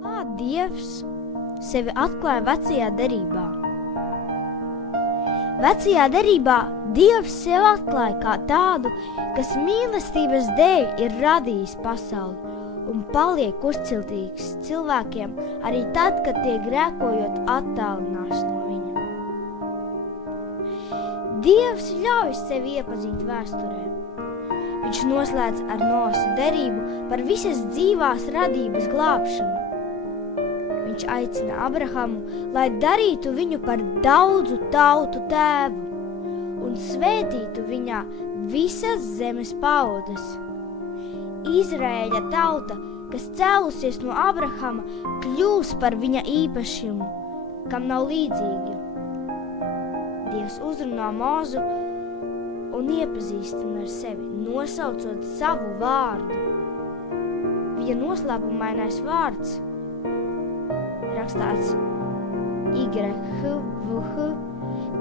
Kā Dievs sevi atklāja vecajā derībā? Vecajā derībā Dievs sevi atklāja kā tādu, kas mīlestības dēļ ir radījis pasauli un paliek uzciltīgs cilvēkiem arī tad, kad tie grēkojot attālinās no viņa. Dievs ļauj sevi iepazīt vēsturē. Viņš noslēdz ar Noasu derību par visas dzīvās radības glābšanu. Viņš aicina Abrahamu, lai darītu viņu par daudzu tautu tēvu un svētītu viņā visas zemes paudzes. Izraēļa tauta, kas cēlusies no Abrahama, kļūs par viņa īpašumu, kam nav līdzīgi. Dievs uzrunā Mozu un iepazīstina ar sevi, nosaucot savu vārdu. Viņa noslēpumainais vārds rakstāts YHVH,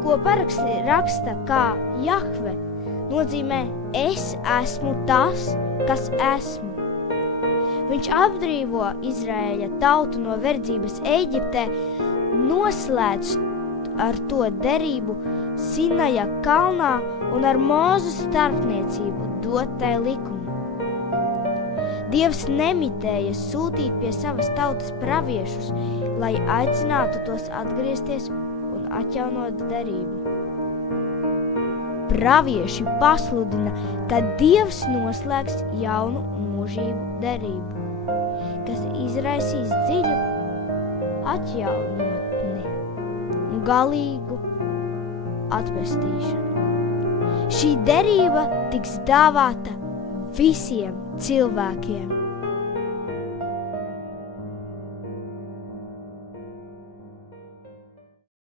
ko raksta kā Jahve, nozīmē es esmu tas, kas esmu. Viņš atbrīvo Izraēļa tautu no verdzības Ēģiptē, noslēdz ar to derību Sinaja kalnā un ar Mūzes starpniecību dot tai likumu. Dievs nemitēja sūtīt pie savas tautas praviešus, lai aicinātu tos atgriezties un atjaunot derību. Pravieši pasludina, ka Dievs noslēgs jaunu mūžību derību, kas izraisīs dziļu atjaunotni un galīgu atpestīšanu. Šī derība tiks dāvāta visiem cilvēkiem.